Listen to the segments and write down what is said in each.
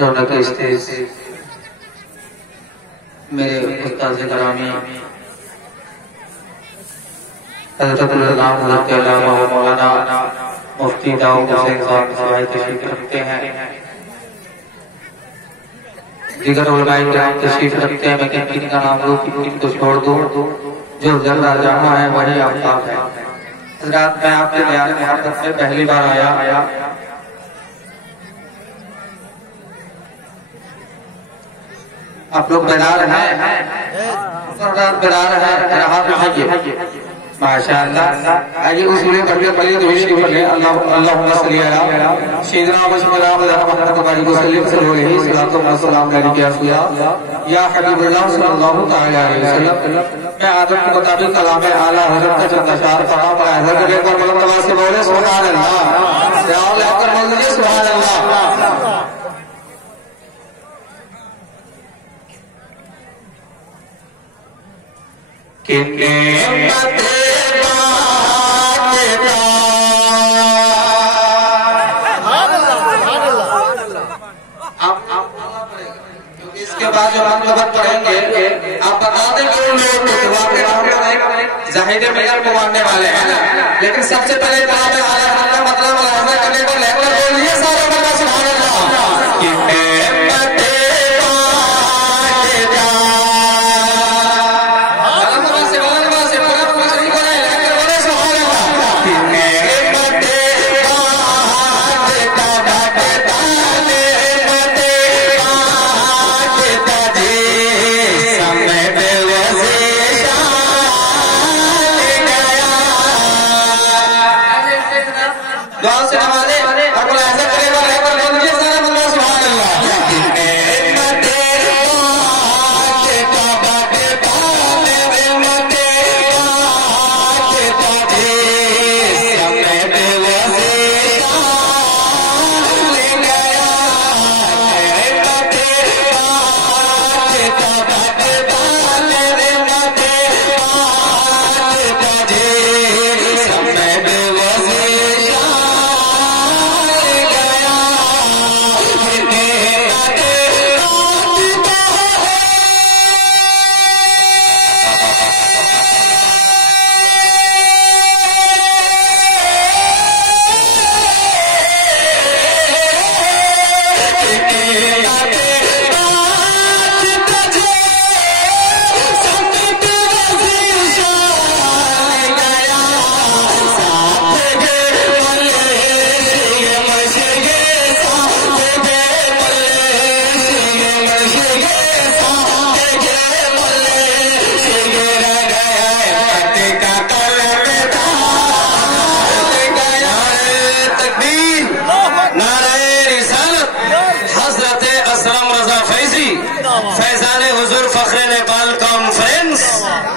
रौनक stage मेरे उस्ताद करामी मौलाना मुफ्ती दाऊद हुसैन साहब सवाई तशरीफ रखते हैं, दीगर उलमाए किराम तशरीफ रखते हैं। मैं किन का नाम लूं, किन को छोड़ दूं? जो जल्द जाना है वही आफ्ताब है। हज़रात, मैं आपके दयाल मोहब्बत में पहली बार आया। आप लोग बेदार हैं? बेदार है, हाथ उठाइए। माशाअल्लाह। आइए उसूल पढ़ने पढ़िए तो विषय पढ़े। अल्लाहुम्मा सल्ली अला सय्यिदिना मुहम्मद या हबीबल्लाह सल्लल्लाहु तआला अलैहि वसल्लम। मैं आदत के मुताबिक कलाम आला हज़रत का चंद अशआर पढ़ा। हज़रत के एक बार बुलंद आवाज से बोले सुभान अल्लाह। ख्याल रखकर बोलिए सुभान अल्लाह। कितने इसके बाद जो हम लोग पढ़ेंगे, आप बता दें कि उन लोगों को जाहिर मेजर को मानने वाले हैं, लेकिन सबसे पहले कलाम आला का मतलब करने को लेकर बोलिए सारे बंदा सुभान अल्लाह।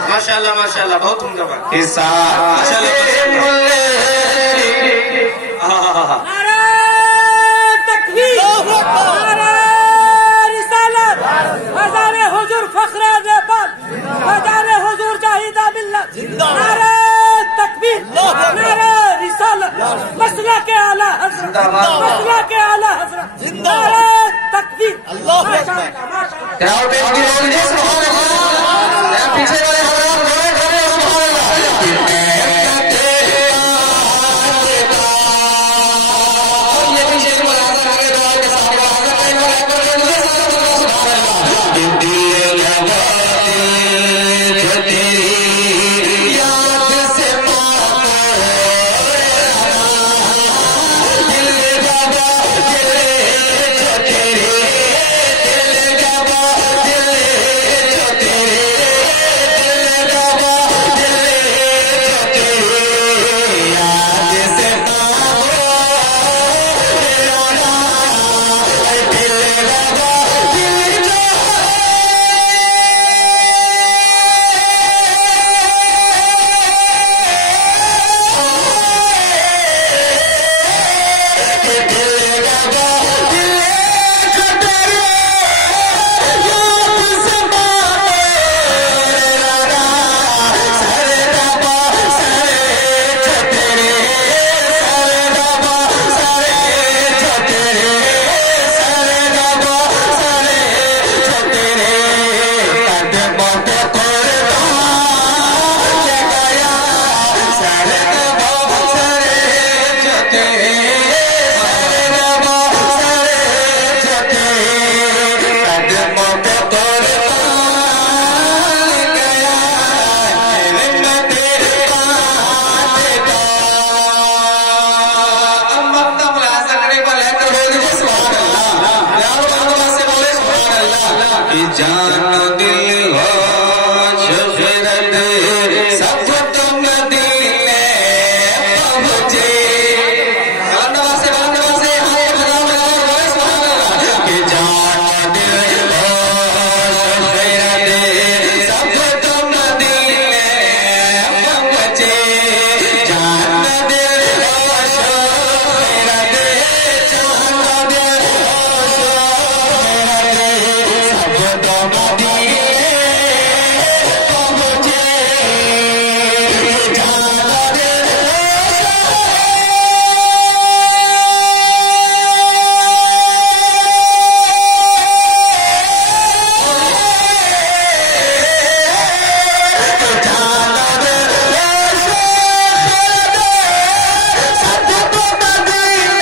माशाअल्लाह माशाअल्लाह, बहुत उम्दा बात। नारे तकबीर, नारे रिसालत, हज़ारे हुजूर फख्रे नेपाल, हज़ारे हुजूर जाहिदा मिल्लत। नारे तकबीर, नारे रिसालत, मसला के आला हज़रत, मसला के आला हज़रत। नारे तकबीर, पीछे वाले जान दिल हो शोहरत सब तुम दिल में पहुंचे। कि जान दिल हो शोहरत सब तुम दिल में पहुंचे। जान दिल हो शोहरत जान दिल हो शोहरत सब तुम दिल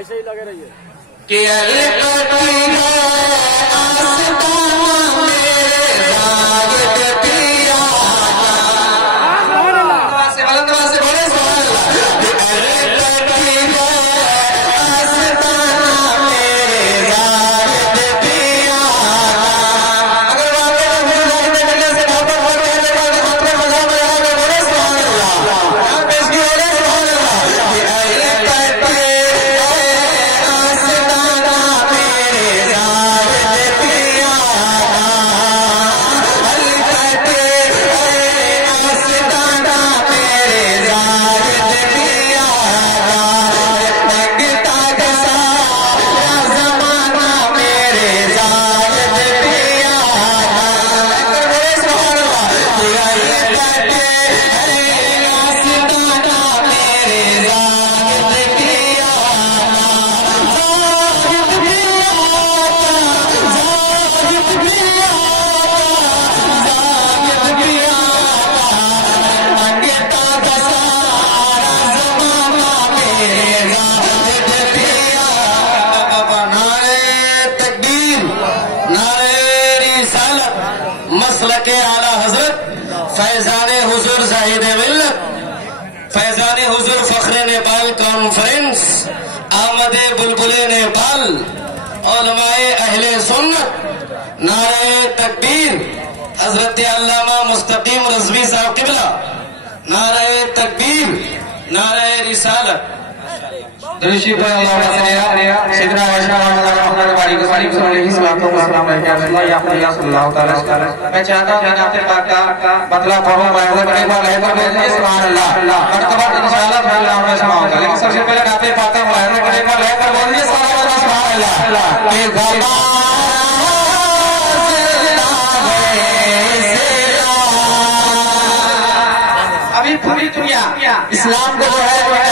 ऐसे ही लगे रहिए कि मसलके आला हजरत फैजान हुजूर जाहिद मिल्लत फैजान हुजूर फखरे नेपाल कॉन्फ्रेंस आमदे बुलबुले नेपाल उलमाए अहले सुन्नत नारे तकबीर हजरत अल्लामा मुस्तकीम रज़वी साहब किबला नारे तकबीर नारे रिसालत दृश्य पर सिद्रा मैं चाहता हूँ नाते पाक का बदला पढ़ूं एक बार लहजा बोल दीजिए सुभान अल्लाह मर्तबा इंशाअल्लाह फिर अल्लाह में समाऊंगा लेकिन सबसे पहले नाते पाक का मुलाहिजा एक बार लहजा बोल दीजिए सुभान अल्लाह। अभी पूरी दुनिया इस्लाम को जो है